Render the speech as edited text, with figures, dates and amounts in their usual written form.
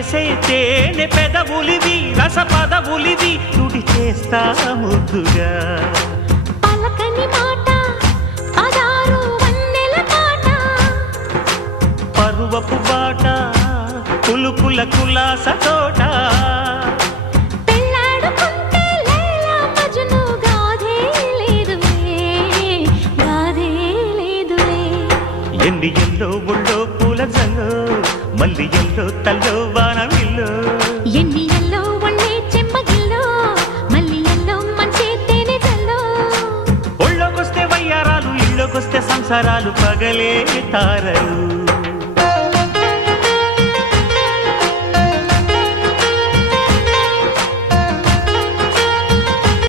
చేసే తేనె పెదవులివి రస పదవులివి తుడి చేస్తా ముద్దుగా పలకని మాట పదారు వన్నెల పాట పరువపు బాట కులుకుల కులాస తోట పెళ్ళాడుకుంటే లైలా మజ్ను గాథే లేదులే ఎన్ని ఎల్లో ఒళ్ళో పూల జల్లో మల్లి ఎల్లో తల్లో వానవిల్లో ఎన్ని ఎల్లో ఒళ్ళే చెమ్మగిల్లో మల్లి ఎల్లో మంచి తేనె జల్లో ఒళ్ళోకొస్తే వయ్యారాలు ఇళ్ళోకొస్తే సంసారాలు పగలే తారలు